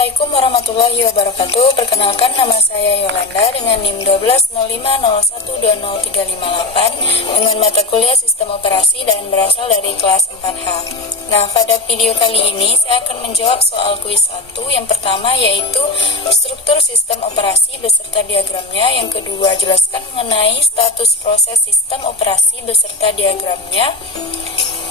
Assalamualaikum warahmatullahi wabarakatuh. Perkenalkan, nama saya Yolanda dengan NIM 1205012038 dengan mata kuliah Sistem Operasi dan berasal dari kelas 4H. Nah, pada video kali ini saya akan menjawab soal kuis 1. Yang pertama yaitu struktur sistem operasi beserta diagramnya. Yang kedua, jelaskan mengenai status proses sistem operasi beserta diagramnya.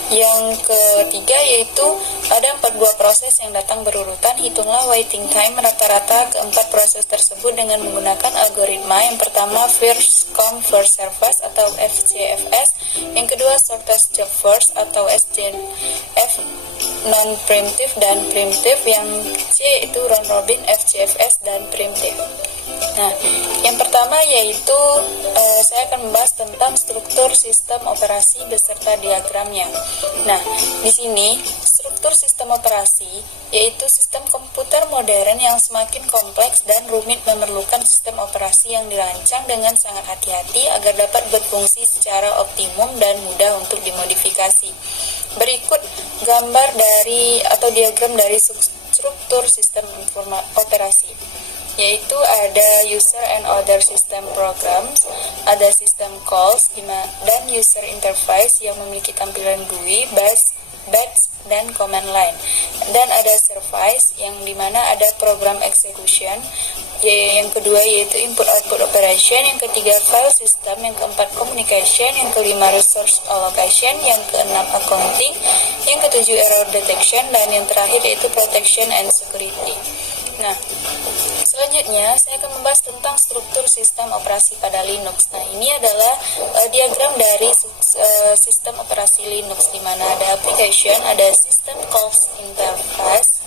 Yang ketiga yaitu ada 4 buah proses yang datang berurutan. Hitunglah waiting time rata-rata keempat proses tersebut dengan menggunakan algoritma. Yang pertama first come first serve first atau FCFS. Yang kedua shortest job first atau SJF, non primitive dan primitive. Yang C itu round robin, FCFS dan primitive. Nah, yang pertama yaitu saya akan membahas tentang struktur sistem operasi beserta diagramnya. Nah, di sini struktur sistem operasi yaitu sistem komputer modern yang semakin kompleks dan rumit memerlukan sistem operasi yang dirancang dengan sangat hati-hati agar dapat berfungsi secara optimum dan mudah untuk dimodifikasi. Berikut gambar dari atau diagram dari struktur sistem operasi, yaitu ada user and other system programs, ada system calls, dan user interface yang memiliki tampilan GUI, batch, dan command line. Dan ada service yang dimana ada program execution. Yang kedua yaitu input-output operation. Yang ketiga file system. Yang keempat communication. Yang kelima resource allocation. Yang keenam accounting. Yang ketujuh error detection. Dan yang terakhir yaitu protection and security. Nah, selanjutnya saya akan membahas tentang struktur sistem operasi pada Linux. Nah, ini adalah diagram dari sistem operasi Linux, di mana ada application, ada system calls interface,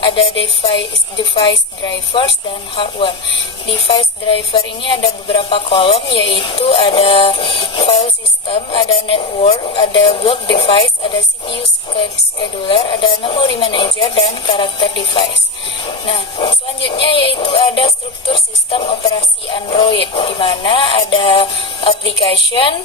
ada device drivers dan hardware. Device driver ini ada beberapa kolom, yaitu ada file system, ada network, ada block device, ada CPU scheduler, ada memory manager dan karakter device. Nah, selanjutnya yaitu ada struktur sistem operasi Android, di mana ada application,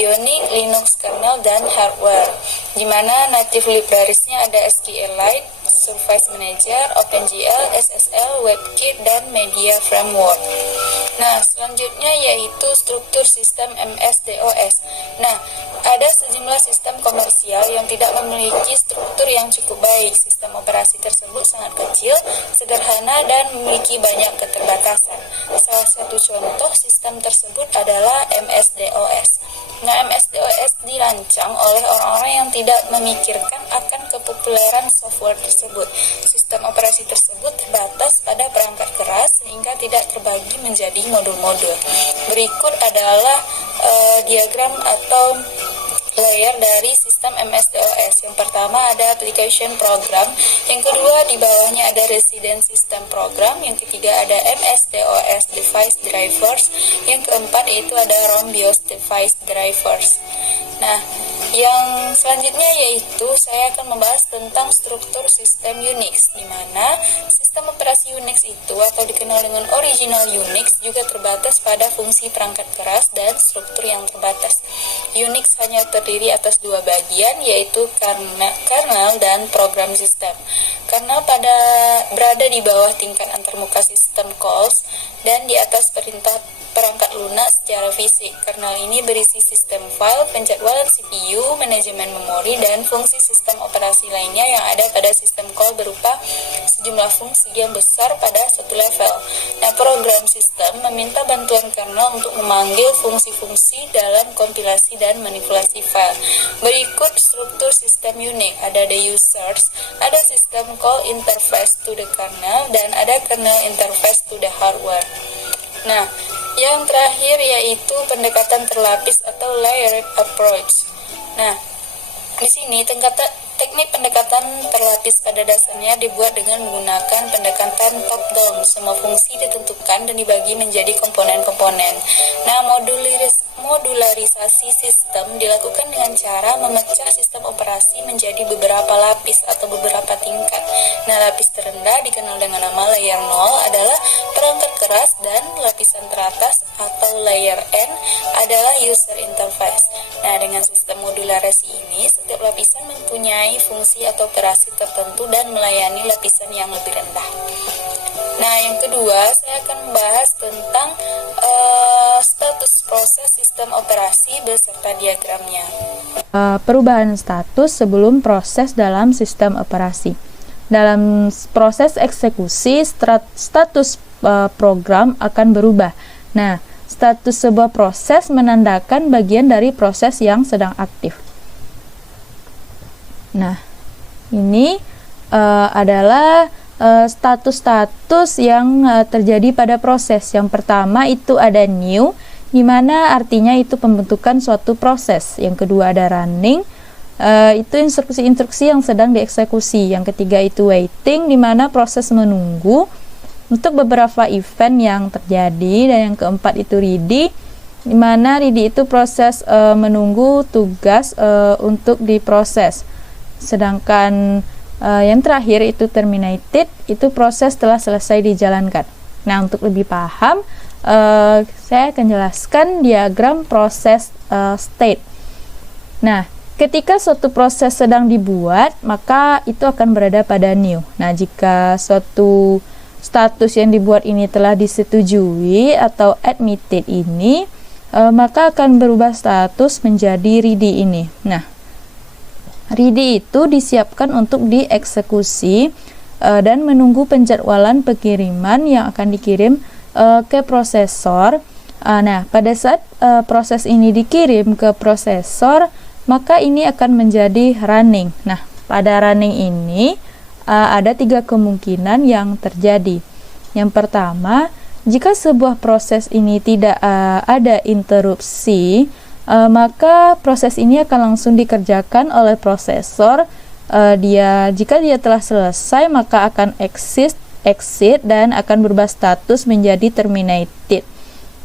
Bionic, Linux kernel, dan hardware, di mana native librariesnya ada SQLite, Surface Manager, OpenGL, SSL, WebKit, dan Media Framework. Nah, selanjutnya yaitu struktur sistem MS-DOS. Nah, ada sejumlah sistem komersial yang tidak memiliki struktur yang cukup baik. Sistem operasi tersebut sangat kecil, sederhana, dan memiliki banyak keterbatasan. Salah satu contoh sistem tersebut adalah MS-DOS. Nah, MS-DOS dirancang oleh orang-orang yang tidak memikirkan akan kepopuleran software tersebut. Sistem operasi tersebut terbatas pada perangkat keras sehingga tidak terbagi menjadi modul-modul. Berikut adalah diagram atau layer dari sistem MS-DOS. Yang pertama ada application program, yang kedua di bawahnya ada resident system program, yang ketiga ada MS-DOS device drivers, yang keempat yaitu ada ROM BIOS device drivers. Nah, yang selanjutnya yaitu saya akan membahas tentang struktur sistem Unix, di mana sistem operasi Unix itu atau dikenal dengan original Unix juga terbatas pada fungsi perangkat keras dan struktur yang terbatas. Unix hanya terdiri atas 2 bagian, yaitu kernel dan program sistem. Kernel berada di bawah tingkat antarmuka sistem calls dan di atas perangkat lunak secara fisik. Kernel ini berisi sistem file, penjadwalan CPU, manajemen memori, dan fungsi sistem operasi lainnya yang ada pada sistem call berupa sejumlah fungsi yang besar pada satu level. Nah, program sistem meminta bantuan kernel untuk memanggil fungsi-fungsi dalam kompilasi dan manipulasi file. Berikut struktur sistem Unix. Ada the users, ada sistem call interface to the kernel, dan ada kernel interface to the hardware. Nah, yang terakhir yaitu pendekatan terlapis atau layered approach. Nah, di sini teknik pendekatan terlapis pada dasarnya dibuat dengan menggunakan pendekatan top-down. Semua fungsi ditentukan dan dibagi menjadi komponen-komponen. Nah, modularisasi sistem dilakukan dengan cara memecah sistem operasi menjadi beberapa lapis atau beberapa tingkat. Nah, lapis terendah dikenal dengan nama layer 0 adalah perangkat keras, dan lapisan teratas atau layer N adalah user interface. Nah, dengan sistem modularasi ini, setiap lapisan mempunyai fungsi atau operasi tertentu dan melayani lapisan yang lebih rendah. Nah, yang kedua, saya akan membahas tentang status proses sistem operasi beserta diagramnya. Perubahan status sebelum proses dalam sistem operasi. Dalam proses eksekusi, status program akan berubah. Nah, status sebuah proses menandakan bagian dari proses yang sedang aktif. Nah, ini adalah status-status yang terjadi pada proses. Yang pertama itu ada new, di mana artinya itu pembentukan suatu proses. Yang kedua ada running, itu instruksi-instruksi yang sedang dieksekusi. Yang ketiga itu waiting, di mana proses menunggu untuk beberapa event yang terjadi. Dan yang keempat itu ready, di mana ready itu proses menunggu tugas untuk diproses. Sedangkan yang terakhir itu terminated, itu proses telah selesai dijalankan. Nah, untuk lebih paham, saya akan jelaskan diagram proses state. Nah, ketika suatu proses sedang dibuat, maka itu akan berada pada new. Nah, jika suatu status yang dibuat ini telah disetujui atau admitted ini, maka akan berubah status menjadi ready ini. Nah, ready itu disiapkan untuk dieksekusi dan menunggu penjadwalan pengiriman yang akan dikirim ke prosesor. Nah, pada saat proses ini dikirim ke prosesor, maka ini akan menjadi running. Nah, pada running ini ada 3 kemungkinan yang terjadi. Yang pertama, jika sebuah proses ini tidak ada interupsi, maka proses ini akan langsung dikerjakan oleh prosesor. Jika dia telah selesai, maka akan exit dan akan berubah status menjadi terminated.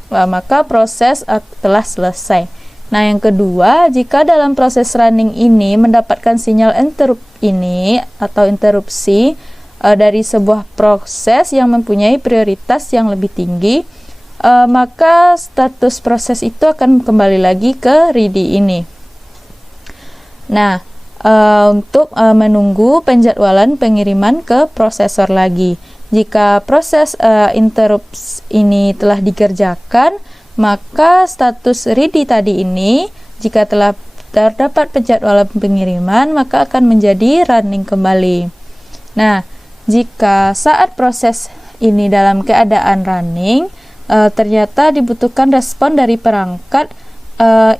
Maka proses telah selesai. Nah, yang kedua, jika dalam proses running ini mendapatkan sinyal interupsi dari sebuah proses yang mempunyai prioritas yang lebih tinggi, maka status proses itu akan kembali lagi ke ready ini. Nah, untuk menunggu penjadwalan pengiriman ke prosesor lagi. Jika proses interrupt ini telah dikerjakan, maka status ready tadi ini, jika telah terdapat penjadwalan pengiriman, maka akan menjadi running kembali. Nah, jika saat proses ini dalam keadaan running, ternyata dibutuhkan respon dari perangkat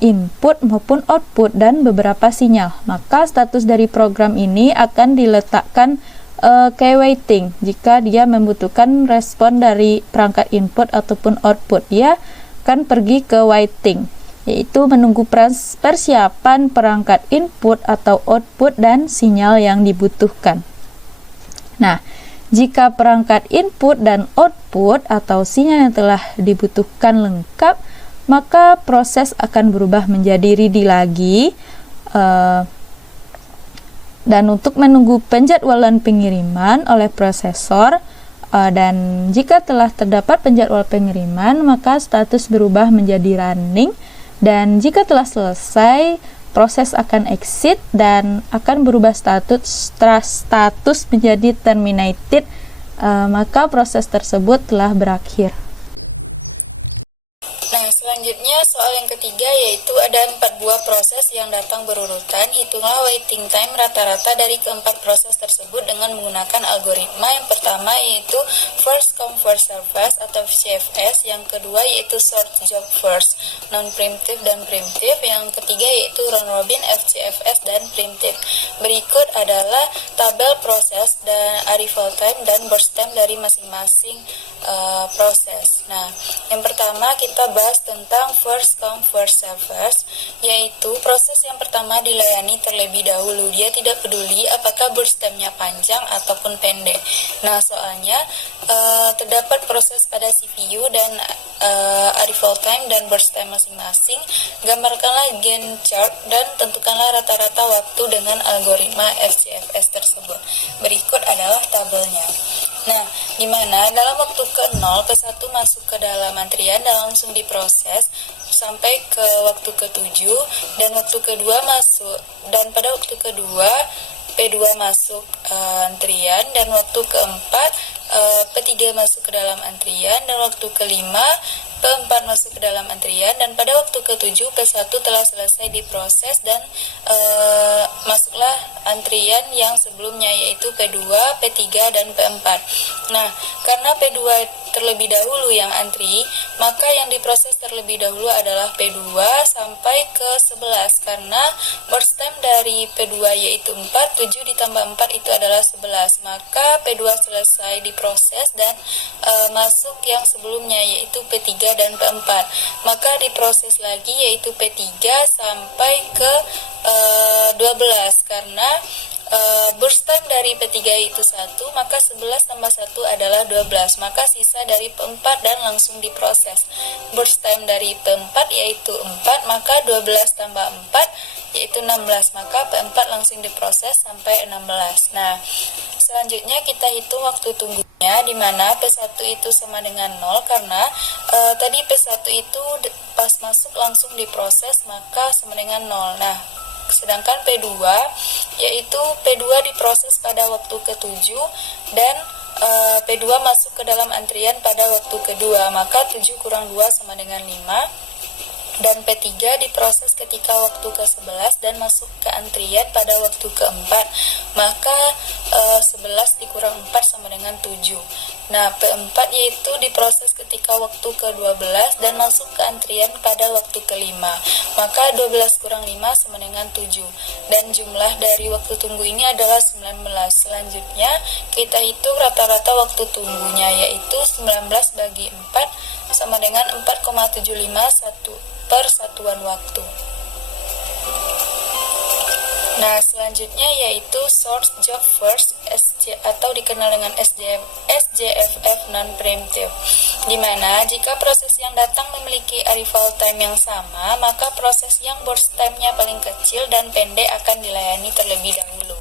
input maupun output dan beberapa sinyal, maka status dari program ini akan diletakkan ke waiting. Jika dia membutuhkan respon dari perangkat input ataupun output, dia akan pergi ke waiting, yaitu menunggu persiapan perangkat input atau output dan sinyal yang dibutuhkan. Nah, jika perangkat input dan output atau sinyal yang telah dibutuhkan lengkap, maka proses akan berubah menjadi ready lagi, dan untuk menunggu penjadwalan pengiriman oleh prosesor. Dan jika telah terdapat penjadwal pengiriman, maka status berubah menjadi running, dan jika telah selesai, proses akan exit dan akan berubah status menjadi terminated, maka proses tersebut telah berakhir. Nah, selanjutnya soal yang ketiga, yaitu ada 4 buah proses yang datang berurutan. Hitunglah waiting time rata-rata dari keempat proses tersebut dengan menggunakan algoritma. Yang pertama yaitu first come first serve first atau CFS. Yang kedua yaitu sort job first, non-preemptive dan preemptive. Yang ketiga yaitu round robin, FCFS dan preemptive. Berikut adalah tabel proses dan arrival time dan burst time dari masing-masing proses. Nah, yang pertama kita bahas tentang first come first serve first, yaitu proses yang pertama dilayani terlebih dahulu. Dia tidak peduli apakah burst time-nya panjang ataupun pendek. Nah, soalnya terdapat proses pada CPU dan arrival time dan burst time masing-masing. Gambarkanlah Gantt chart dan tentukanlah rata-rata waktu dengan algoritma FCFS tersebut. Berikut adalah tabelnya. Nah, di mana dalam waktu ke-0, P1 masuk ke dalam antrian dan langsung diproses. sampai ke waktu ke-7 dan waktu kedua masuk, dan pada waktu kedua P2 masuk antrian, dan waktu keempat P3 masuk ke dalam antrian, dan waktu kelima P4 masuk ke dalam antrian, dan pada waktu ke-7 P1 telah selesai diproses dan masuklah antrian yang sebelumnya, yaitu P2, P3, dan P4. Nah, karena P2 terlebih dahulu yang antri, maka yang diproses terlebih dahulu adalah P2 sampai ke 11, karena burst time dari P2 yaitu 4, 7 ditambah 4 itu adalah 11, maka P2 selesai diproses dan masuk yang sebelumnya yaitu P3 dan P4, maka diproses lagi yaitu P3 sampai ke 12, karena burst time dari P3 itu 1, maka 11 tambah 1 adalah 12, maka sisa dari P4 dan langsung diproses. Burst time dari P4 yaitu 4, maka 12 tambah 4 yaitu 16, maka P4 langsung diproses sampai 16. Nah, selanjutnya kita hitung waktu tunggunya, di mana P1 itu sama dengan 0, karena tadi P1 itu pas masuk langsung diproses, maka sama dengan 0. Nah, sedangkan P2 yaitu P2 diproses pada waktu ke-7 dan P2 masuk ke dalam antrian pada waktu kedua, maka 7 kurang 2 sama dengan 5. Dan P3 diproses ketika waktu ke-11 dan masuk ke antrian pada waktu keempat, maka 11 dikurang 4 sama dengan 7. Nah, P4 yaitu diproses ketika waktu ke-12 dan masuk ke antrian pada waktu kelima, maka 12 kurang 5 sama dengan 7. Dan jumlah dari waktu tunggu ini adalah 19. Selanjutnya kita hitung rata-rata waktu tunggunya, yaitu 19 bagi 4 sama dengan 4,751 per satuan waktu. Nah, selanjutnya yaitu short job first atau dikenal dengan SJFF non-preemptive, di mana jika proses yang datang memiliki arrival time yang sama, maka proses yang burst time-nya paling kecil dan pendek akan dilayani terlebih dahulu.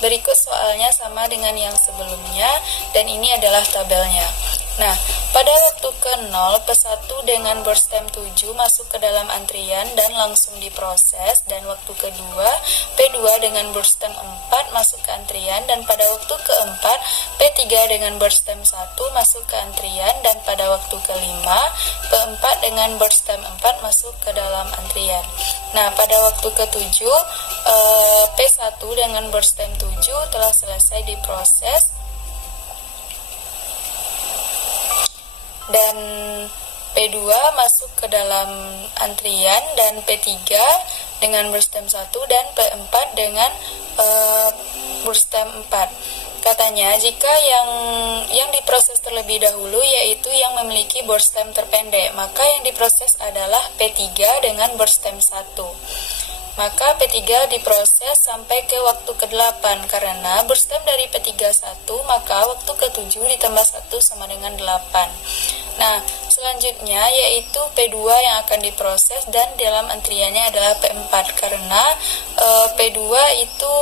Berikut soalnya sama dengan yang sebelumnya, dan ini adalah tabelnya. Nah, pada waktu ke-0, P1 dengan burst time 7 masuk ke dalam antrian dan langsung diproses, dan waktu kedua, P2 dengan burst time 4 masuk ke antrian, dan pada waktu keempat, P3 dengan burst time 1 masuk ke antrian, dan pada waktu kelima, P4 dengan burst time 4 masuk ke dalam antrian. Nah, pada waktu ke-7, P1 dengan burst time 7 telah selesai diproses, dan P2 masuk ke dalam antrian, dan P3 dengan burst time 1 dan P4 dengan burst time 4. Katanya jika yang diproses terlebih dahulu yaitu yang memiliki burst time terpendek, maka yang diproses adalah P3 dengan burst time 1. Maka P3 diproses sampai ke waktu ke-8, karena burst time dari P3 1, maka waktu ke-7 ditambah 1 sama dengan 8. Nah, selanjutnya yaitu P2 yang akan diproses, dan dalam antriannya adalah P4, karena P2 itu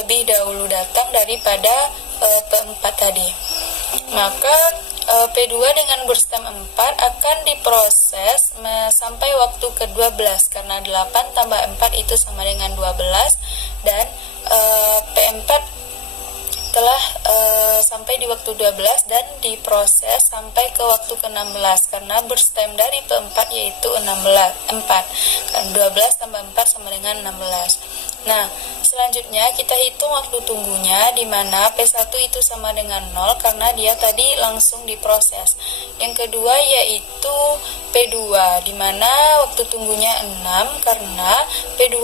lebih dahulu datang daripada P4 tadi. Maka P2 dengan burst time 4 akan diproses sampai waktu ke-12, karena 8 tambah 4 itu sama dengan 12, dan P4 telah sampai di waktu 12 dan diproses sampai ke waktu ke-16, karena burst time dari P4 yaitu 4. Kan 12 tambah 4 sama dengan 16. Nah, selanjutnya kita hitung waktu tunggunya, di mana P1 itu sama dengan 0 karena dia tadi langsung diproses. Yang kedua yaitu P2, di mana waktu tunggunya 6 karena P2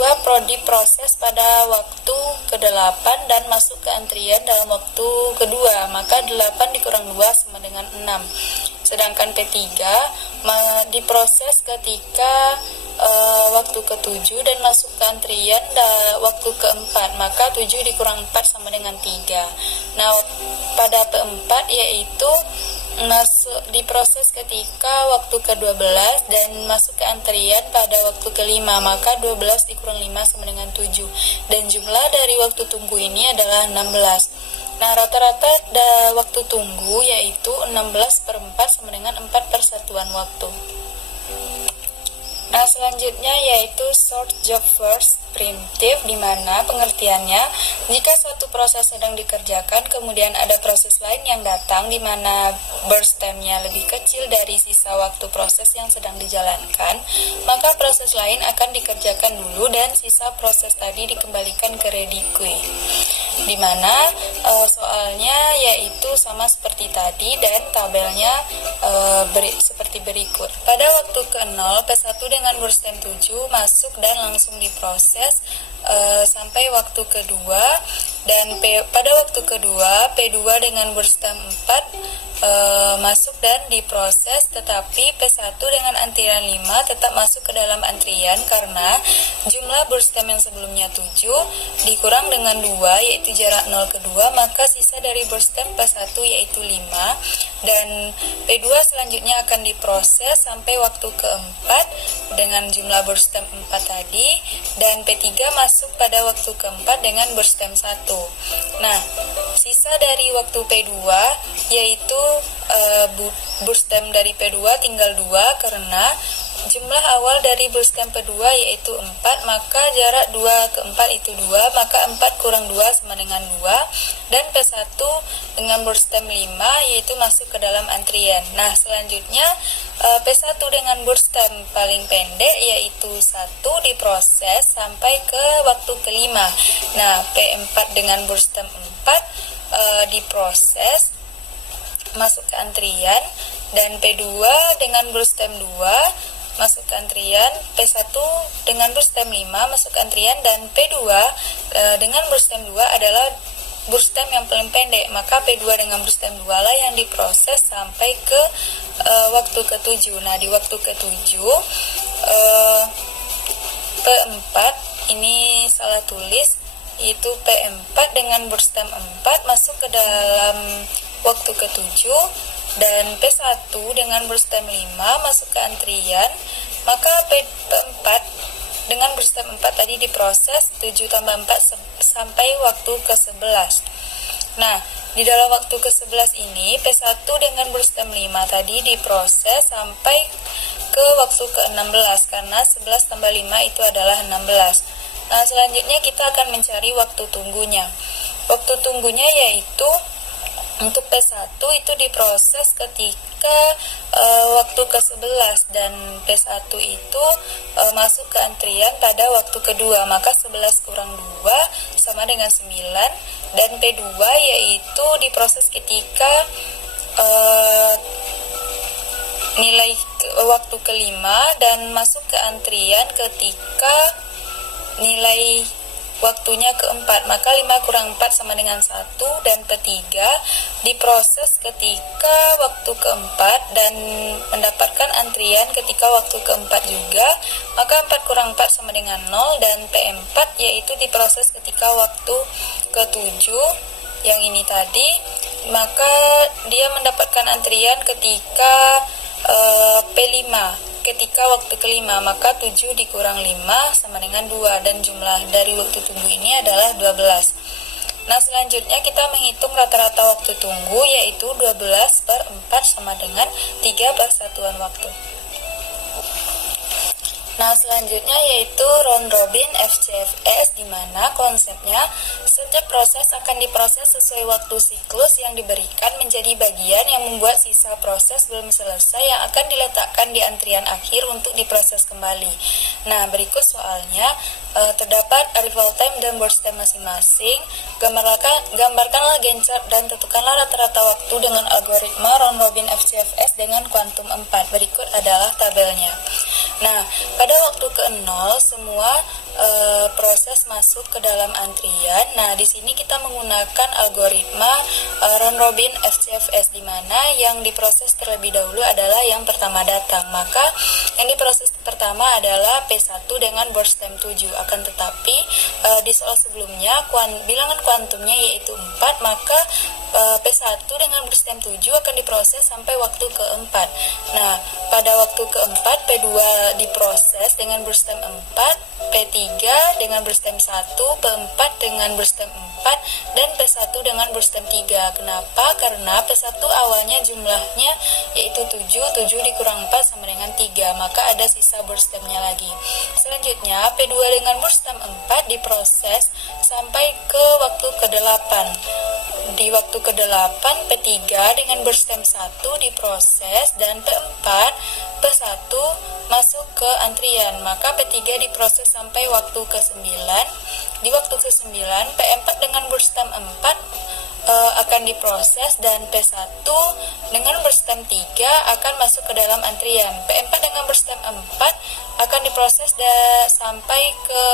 diproses pada waktu ke-8 dan masuk ke antrian dalam waktu kedua, maka 8 dikurang 2 sama dengan 6. Sedangkan P3 diproses ketika waktu ke-7 dan masuk ke antrian waktu ke-4, maka 7 dikurang 4 sama dengan 3. Nah, pada P4 yaitu diproses ketika waktu ke-12 dan masuk ke antrian pada waktu ke-5, maka 12 dikurang 5 sama dengan 7, dan jumlah dari waktu tunggu ini adalah 16. Nah, rata-rata waktu tunggu yaitu 16/4 sama dengan 4 persatuan waktu. Nah, selanjutnya yaitu short job first primitive, di mana pengertiannya jika suatu proses sedang dikerjakan kemudian ada proses lain yang datang di mana burst time-nya lebih kecil dari sisa waktu proses yang sedang dijalankan, maka proses lain akan dikerjakan dulu dan sisa proses tadi dikembalikan ke ready queue. Di mana soalnya yaitu sama seperti tadi dan tabelnya seperti berikut. Pada waktu ke-0 P1 dengan burst time 7 masuk dan langsung diproses sampai waktu kedua, dan pada waktu kedua P2 dengan burst time 4 masuk dan diproses, tetapi P1 dengan antrian 5 tetap masuk ke dalam antrian karena jumlah burst time yang sebelumnya 7 dikurang dengan 2 yaitu jarak 0 ke 2, maka sisa dari burst time P1 yaitu 5, dan P2 selanjutnya akan diproses sampai waktu keempat dengan jumlah burst time 4 tadi, dan P3 masuk pada waktu keempat dengan burst time 1. Nah, sisa dari waktu P2 yaitu burst time dari P2 tinggal 2 karena jumlah awal dari burst time P2 yaitu 4, maka jarak 2 ke 4 itu 2, maka 4 kurang 2 sama dengan 2, dan P1 dengan burst time 5 yaitu masuk ke dalam antrian. Nah, selanjutnya P1 dengan burst time paling pendek yaitu 1 diproses sampai ke waktu kelima. Nah, P4 dengan burst time 4 diproses masuk ke antrian, dan P2 dengan burst time 2 masuk ke antrian, P1 dengan burst time 5 masuk ke antrian, dan P2 dengan burst time 2 adalah burst time yang paling pendek, maka P2 dengan burst time 2 lah yang diproses sampai ke waktu ke-7. Nah, di waktu ke-7 P4 ini salah tulis, yaitu P4 dengan burst time 4 masuk ke dalam waktu ke-7, dan P1 dengan burst time 5 masuk ke antrian, maka P4 dengan burst time 4 tadi diproses 7 tambah 4 sampai waktu ke-11. Nah, di dalam waktu ke-11 ini P1 dengan burst time 5 tadi diproses sampai ke waktu ke-16 karena 11 tambah 5 itu adalah 16. Nah, selanjutnya kita akan mencari waktu tunggunya. Waktu tunggunya yaitu untuk P1 itu diproses ketika waktu ke-11, dan P1 itu masuk ke antrian pada waktu kedua, maka 11 kurang 2 sama dengan 9, dan P2 yaitu diproses ketika nilai waktu kelima, dan masuk ke antrian ketika nilai waktunya keempat, maka 5 kurang 4 sama dengan 1, dan P3 diproses ketika waktu keempat dan mendapatkan antrian ketika waktu keempat juga, maka 4 kurang 4 sama dengan 0, dan P4 yaitu diproses ketika waktu ke-7 yang ini tadi, maka dia mendapatkan antrian ketika P5 ketika waktu kelima, maka 7 dikurang 5 sama dengan 2, dan jumlah dari waktu tunggu ini adalah 12. Nah, selanjutnya kita menghitung rata-rata waktu tunggu yaitu 12/4 sama dengan 3 persatuan waktu. Nah, selanjutnya yaitu round robin FCFS, di mana konsepnya setiap proses akan diproses sesuai waktu siklus yang diberikan menjadi bagian yang membuat sisa proses belum selesai yang akan diletakkan di antrian akhir untuk diproses kembali. Nah, berikut soalnya. Terdapat arrival time dan burst time masing-masing. Gambarkanlah Gantt chart dan tentukanlah rata-rata waktu dengan algoritma round robin FCFS dengan kuantum 4. Berikut adalah tabelnya. Nah, pada waktu ke-0 semua proses masuk ke dalam antrian. Nah, di sini kita menggunakan algoritma round robin FCFS, di mana yang diproses terlebih dahulu adalah yang pertama datang. Maka yang diproses pertama adalah P1 dengan burst time 7. Akan tetapi di soal sebelumnya bilangan kuantumnya yaitu 4, maka P1 dengan burst time 7 akan diproses sampai waktu keempat. Nah, pada waktu keempat P2 diproses dengan burst time 4, P3 dengan burst time 1, P4 dengan burst time 4, dan P1 P1 dengan berstem 3. Kenapa? Karena P1 awalnya jumlahnya yaitu 7 dikurang 4 sama dengan 3, maka ada sisa berstemnya lagi. Selanjutnya P2 dengan berstem 4 diproses sampai ke waktu ke-8. Di waktu ke-8 P3 dengan berstem 1 diproses dan P4 P1 masuk ke antrian, maka P3 diproses sampai waktu ke-9. Di waktu ke-9 P4 dengan berstem 4 akan diproses dan P1 dengan berstem 3 akan masuk ke dalam antrian. P4 dengan berstem 4 akan diproses sampai ke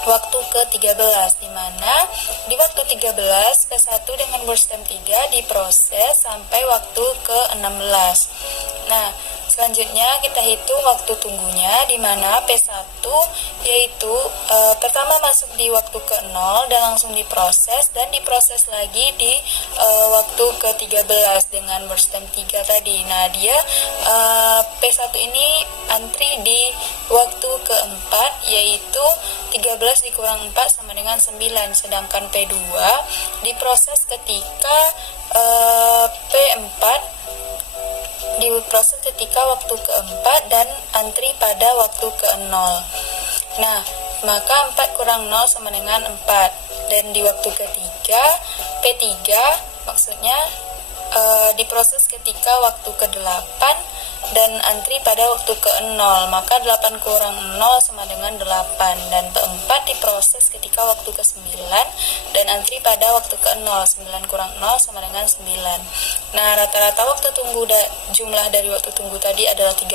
waktu ke-13, di mana di waktu 13 P1 dengan berstem 3 diproses sampai waktu ke-16. Nah, selanjutnya kita hitung waktu tunggunya, di mana P1 yaitu pertama masuk di waktu ke-0 dan langsung diproses, dan diproses lagi di waktu ke-13 dengan berstem 3 tadi. Nah, dia P1 ini antri di waktu ke-4 yaitu 13 dikurang 4 sama dengan 9, sedangkan P2 diproses ketika P4 diproses ketika waktu ke-4 dan antri pada waktu ke-0. Nah, maka 4 kurang 0 sama dengan 4. Dan di waktu ketiga, P3 maksudnya diproses ketika waktu ke-8 dan antri pada waktu ke-0, maka 8 kurang 0 sama dengan 8. Dan P4 diproses ketika waktu ke-9 dan antri pada waktu ke-0, 9 kurang 0 sama dengan 9. Nah, rata-rata waktu tunggu jumlah dari waktu tunggu tadi adalah 30.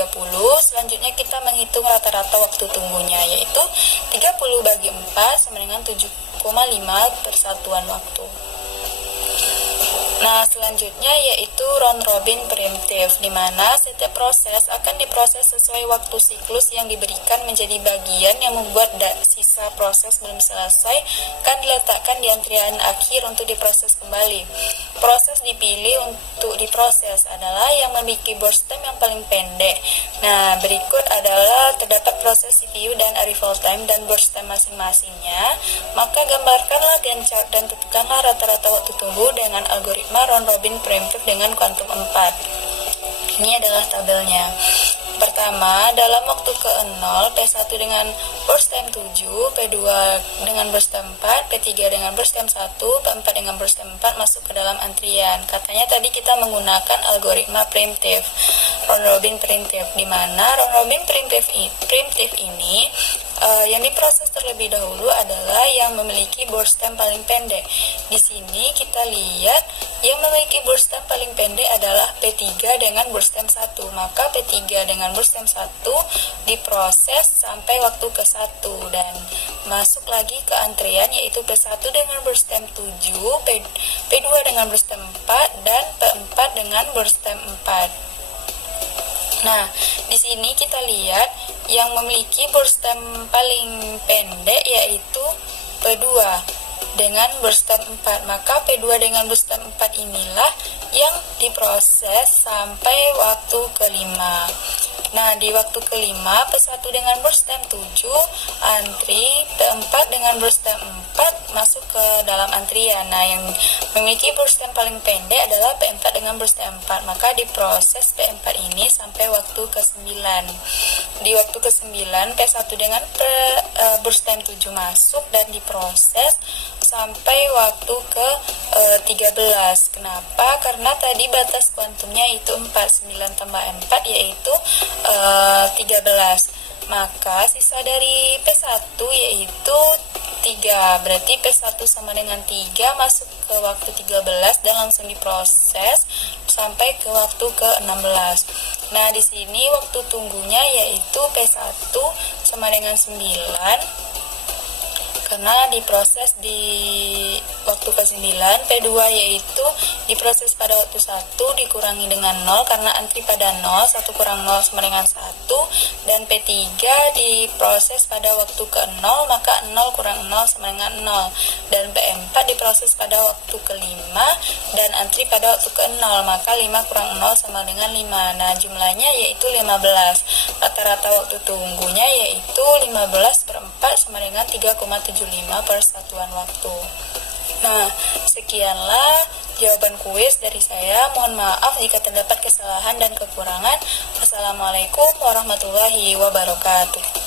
Selanjutnya kita menghitung rata-rata waktu tunggunya, yaitu 30 bagi 4 sama dengan 7,5 persatuan waktu. Nah, selanjutnya yaitu round robin preemptive, di mana setiap proses akan diproses sesuai waktu siklus yang diberikan menjadi bagian yang membuat sisa proses belum selesai akan diletakkan di antrian akhir untuk diproses kembali. Proses dipilih untuk diproses adalah yang memiliki berstem yang paling pendek. Nah, berikut adalah terdapat proses CPU dan arrival time dan berstem masing-masingnya. Maka gambarkanlah Gantt chart dan tentukanlah rata-rata waktu tunggu dengan algoritma round robin preemptive dengan kuantum 4. Ini adalah tabelnya. Pertama, dalam waktu ke-0, P1 dengan berstem 7, P2 dengan berstem 4, P3 dengan berstem 1, P4 dengan berstem 4 masuk ke dalam antrian. Katanya tadi kita menggunakan algoritma preemptive, round robin preemptive, di mana round robin preemptive ini yang diproses terlebih dahulu adalah yang memiliki berstem paling pendek. Di sini kita lihat yang memiliki berstem paling pendek adalah P3 dengan berstem 1. Maka P3 dengan berstem 1 diproses sampai waktu ke-1 dan masuk lagi ke antrian, yaitu P1 dengan berstem 7, P2 dengan berstem 4 dan P4 dengan berstem 4. Nah, di sini kita lihat yang memiliki berstem paling pendek yaitu P2 dengan berstem 4. Maka P2 dengan berstem 4 inilah yang diproses sampai waktu ke-5. Nah, di waktu ke-5 P1 dengan berstem 7 antri, P4 dengan berstem 4 masuk ke dalam antrian. Nah, yang memiliki berstem paling pendek adalah P4 dengan berstem 4. Maka diproses P4 ini sampai waktu ke-9. Di waktu ke-9 P1 dengan berstem 7 masuk dan diproses sampai waktu ke-13. Kenapa? Karena tadi batas kuantumnya itu 4, 9 tambah 4 yaitu 13. Maka sisa dari P1 yaitu 3. Berarti P1 sama dengan 3 masuk ke waktu 13 dan langsung diproses sampai ke waktu ke-16. Nah, di sini waktu tunggunya yaitu P1 sama dengan 9 karena diproses di waktu ke-9. P2 yaitu diproses pada waktu 1 dikurangi dengan 0 karena antri pada 0, 1 kurang 0 sama dengan 1, dan P3 diproses pada waktu ke-0, maka 0 kurang 0 sama dengan 0, dan P4 diproses pada waktu ke-5 dan antri pada waktu ke-0, maka 5 kurang 0 sama dengan 5. Nah, jumlahnya yaitu 15. Rata-rata waktu tunggunya yaitu 15/4 sama dengan 3,75 persatuan waktu. Nah, sekianlah jawaban kuis dari saya. Mohon maaf jika terdapat kesalahan dan kekurangan. Wassalamualaikum warahmatullahi wabarakatuh.